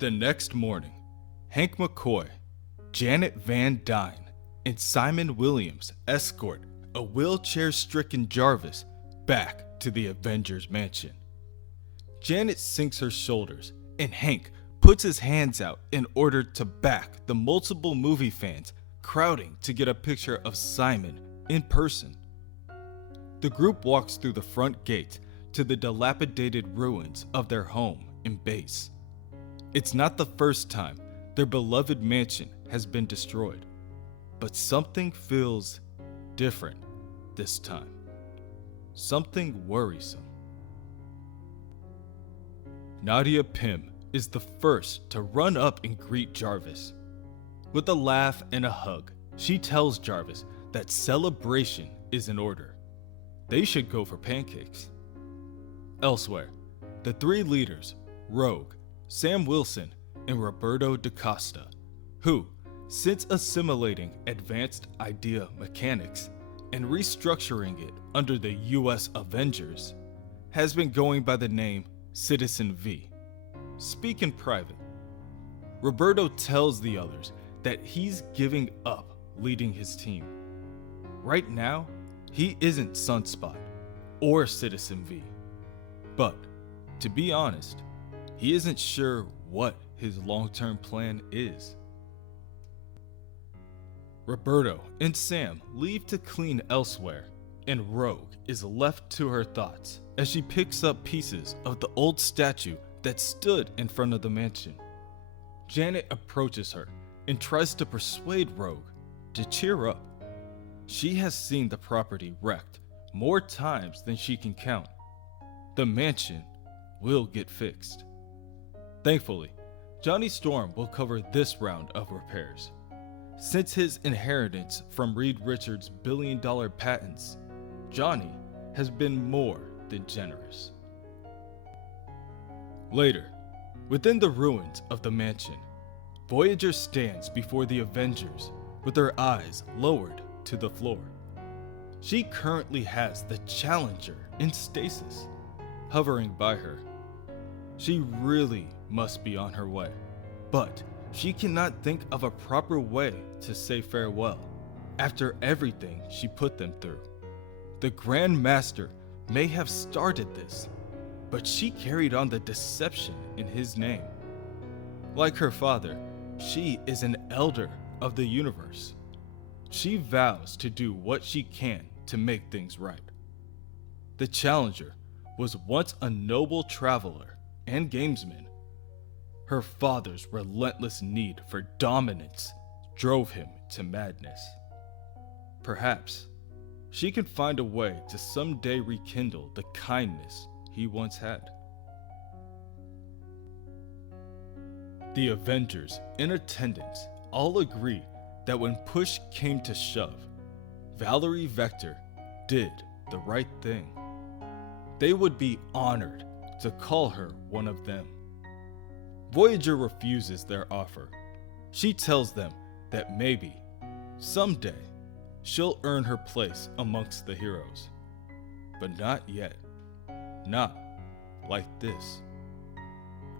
The next morning, Hank McCoy, Janet Van Dyne, and Simon Williams escort a wheelchair-stricken Jarvis back to the Avengers mansion. Janet sinks her shoulders, and Hank puts his hands out in order to back the multiple movie fans crowding to get a picture of Simon in person. The group walks through the front gate to the dilapidated ruins of their home and base. It's not the first time their beloved mansion has been destroyed, but something feels different this time. Something worrisome. Nadia Pym is the first to run up and greet Jarvis. With a laugh and a hug, she tells Jarvis that celebration is in order. They should go for pancakes. Elsewhere, the three leaders, Rogue, Sam Wilson, and Roberto DaCosta, who, since assimilating advanced idea mechanics and restructuring it under the US Avengers, has been going by the name Citizen V, speak in private. Roberto tells the others that he's giving up leading his team. Right now, he isn't Sunspot or Citizen V. But, to be honest, he isn't sure what his long-term plan is. Roberto and Sam leave to clean elsewhere, and Rogue is left to her thoughts as she picks up pieces of the old statue that stood in front of the mansion. Janet approaches her and tries to persuade Rogue to cheer up. She has seen the property wrecked more times than she can count. The mansion will get fixed. Thankfully, Johnny Storm will cover this round of repairs. Since his inheritance from Reed Richards' billion-dollar patents, Johnny has been more than generous. Later, within the ruins of the mansion, Voyager stands before the Avengers with her eyes lowered to the floor. She currently has the Challenger in stasis, hovering by her. She really must be on her way, but she cannot think of a proper way to say farewell after everything she put them through. The Grand Master may have started this, but she carried on the deception in his name. Like her father, she is an elder of the universe. She vows to do what she can to make things right. The Challenger was once a noble traveler and gamesman. Her father's relentless need for dominance drove him to madness. Perhaps she can find a way to someday rekindle the kindness he once had. The Avengers in attendance all agree that when push came to shove, Valerie Vector did the right thing. They would be honored to call her one of them. Voyager refuses their offer. She tells them that maybe, someday, she'll earn her place amongst the heroes. But not yet. Not like this.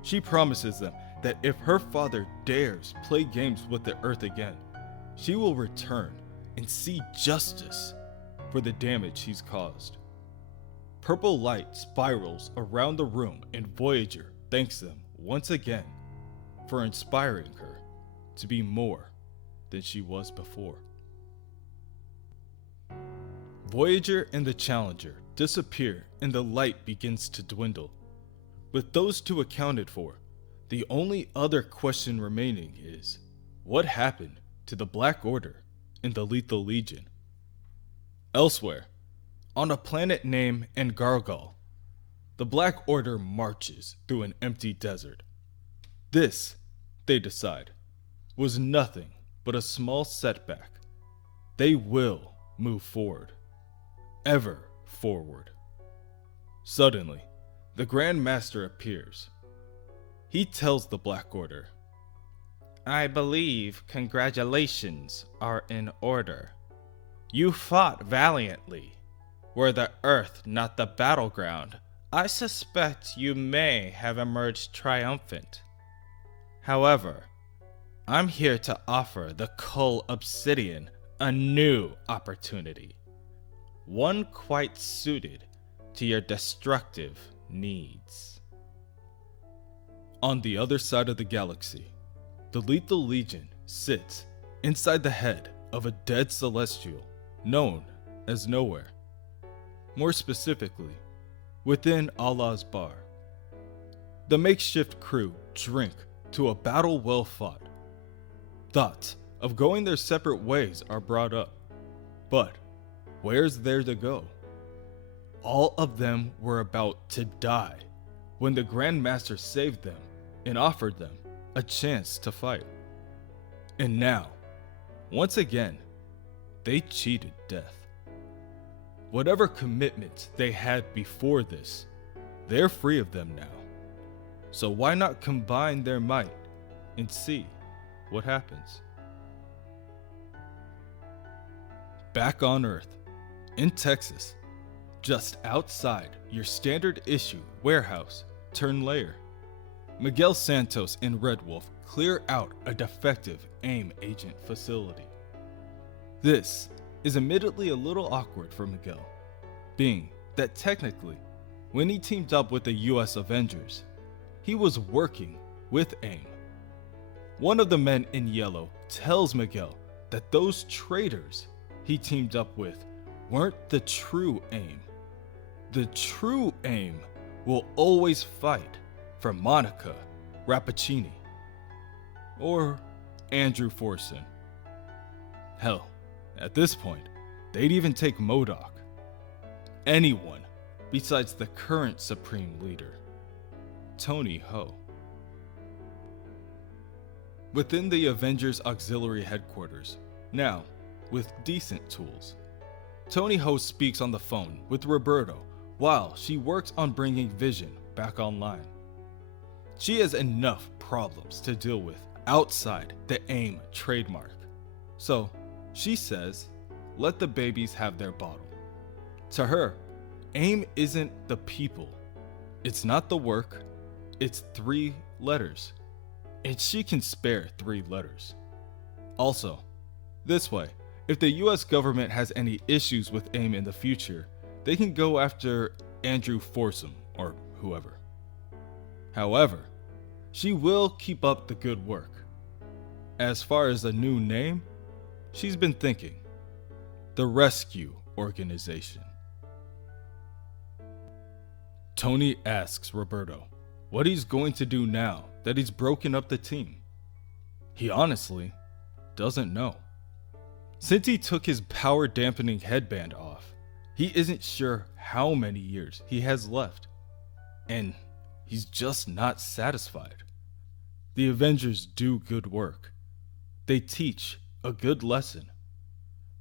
She promises them that if her father dares play games with the Earth again, she will return and see justice for the damage he's caused. Purple light spirals around the room, and Voyager thanks them once again for inspiring her to be more than she was before. Voyager and the Challenger disappear and the light begins to dwindle. With those two accounted for, the only other question remaining is, what happened to the Black Order and the Lethal Legion? Elsewhere, on a planet named Angargal, the Black Order marches through an empty desert. This, they decide, was nothing but a small setback. They will move forward. Ever forward. Suddenly, the Grand Master appears. He tells the Black Order, "I believe congratulations are in order. You fought valiantly. Were the Earth not the battleground, I suspect you may have emerged triumphant. However, I'm here to offer the Cull Obsidian a new opportunity, one quite suited to your destructive needs. On the other side of the galaxy, the Lethal Legion sits inside the head of a dead celestial known as Nowhere. More specifically, within Allah's Bar. The makeshift crew drink to a battle well fought. Thoughts of going their separate ways are brought up, but where's there to go? All of them were about to die when the Grand Master saved them and offered them a chance to fight. And now, once again, they cheated death. Whatever commitments they had before this, they're free of them now. So why not combine their might and see what happens? Back on Earth, in Texas, just outside your standard issue warehouse turned lair, Miguel Santos and Red Wolf clear out a defective AIM agent facility. This is admittedly a little awkward for Miguel, being that technically, when he teamed up with the US Avengers, he was working with AIM. One of the men in yellow tells Miguel that those traitors he teamed up with weren't the true AIM. The true AIM will always fight for Monica Rappaccini or Andrew Forson. Hell, at this point, they'd even take MODOK. Anyone besides the current Supreme Leader, Tony Ho. Within the Avengers Auxiliary Headquarters, now with decent tools, Tony Ho speaks on the phone with Roberto while she works on bringing Vision back online. She has enough problems to deal with outside the AIM trademark, so she says, let the babies have their bottle. To her, AIM isn't the people, it's not the work, it's 3 letters, and she can spare 3 letters. Also, this way, if the US government has any issues with AIM in the future, they can go after Andrew Forson or whoever. However, she will keep up the good work. As far as a new name, she's been thinking, the Rescue Organization. Tony asks Roberto what he's going to do now that he's broken up the team. He honestly doesn't know. Since he took his power dampening headband off, he isn't sure how many years he has left, and he's just not satisfied. The Avengers do good work. They teach a good lesson.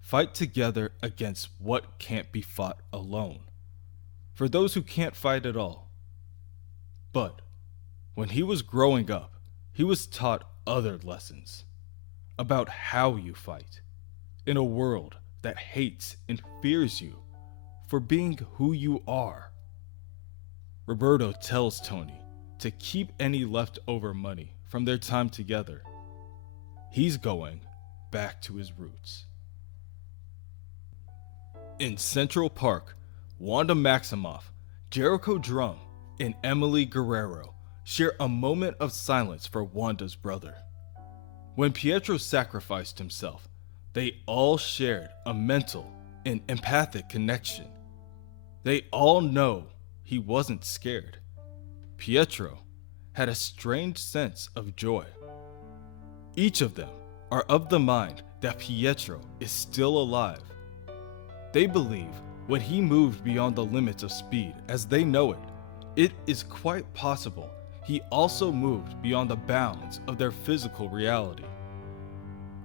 Fight together against what can't be fought alone. For those who can't fight at all. But when he was growing up, he was taught other lessons about how you fight in a world that hates and fears you for being who you are. Roberto tells Tony to keep any leftover money from their time together. He's going back to his roots. In Central Park, Wanda Maximoff, Jericho Drum, and Emily Guerrero share a moment of silence for Wanda's brother. When Pietro sacrificed himself, they all shared a mental and empathic connection. They all know he wasn't scared. Pietro had a strange sense of joy. Each of them are of the mind that Pietro is still alive. They believe when he moved beyond the limits of speed as they know it, it is quite possible he also moved beyond the bounds of their physical reality.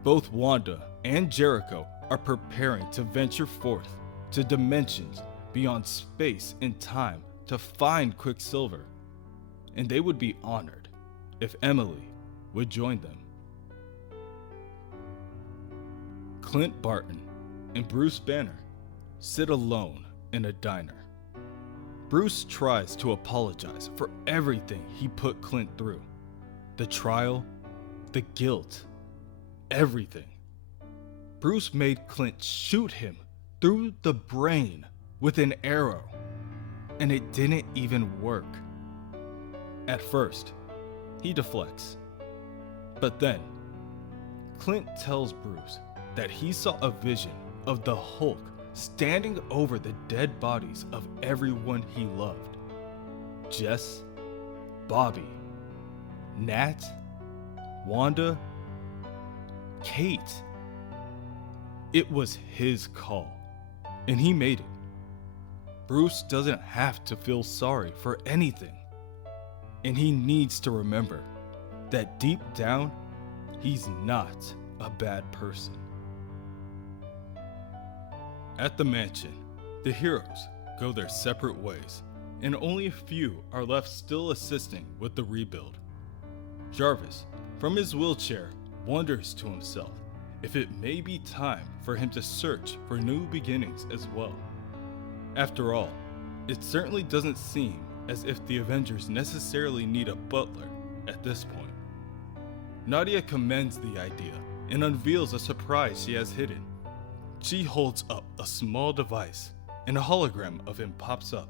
Both Wanda and Jericho are preparing to venture forth to dimensions beyond space and time to find Quicksilver, and they would be honored if Emily would join them. Clint Barton and Bruce Banner sit alone in a diner. Bruce tries to apologize for everything he put Clint through. The trial, the guilt, everything. Bruce made Clint shoot him through the brain with an arrow, and it didn't even work. At first, he deflects, but then Clint tells Bruce that he saw a vision of the Hulk standing over the dead bodies of everyone he loved. Jess, Bobby, Nat, Wanda, Kate. It was his call, and he made it. Bruce doesn't have to feel sorry for anything, and he needs to remember that deep down, he's not a bad person. At the mansion, the heroes go their separate ways, and only a few are left still assisting with the rebuild. Jarvis, from his wheelchair, wonders to himself if it may be time for him to search for new beginnings as well. After all, it certainly doesn't seem as if the Avengers necessarily need a butler at this point. Nadia commends the idea and unveils a surprise she has hidden. She holds up a small device and a hologram of him pops up.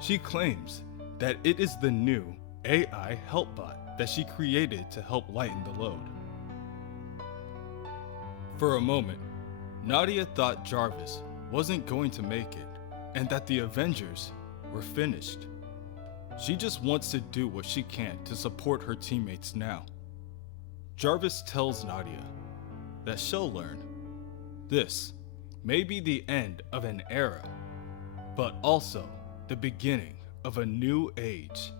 She claims that it is the new AI help bot that she created to help lighten the load. For a moment, Nadia thought Jarvis wasn't going to make it and that the Avengers were finished. She just wants to do what she can to support her teammates now. Jarvis tells Nadia that she'll learn. This may be the end of an era, but also the beginning of a new age.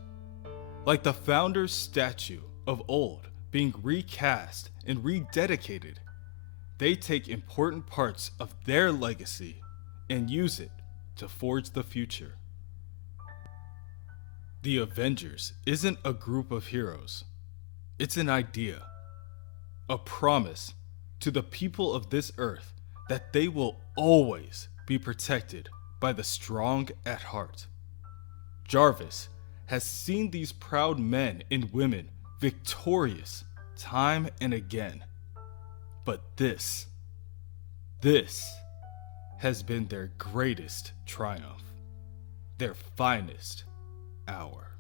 Like the founder's statue of old being recast and rededicated, they take important parts of their legacy and use it to forge the future. The Avengers isn't a group of heroes. It's an idea, a promise to the people of this earth that they will always be protected by the strong at heart. Jarvis has seen these proud men and women victorious time and again. But this has been their greatest triumph, their finest hour.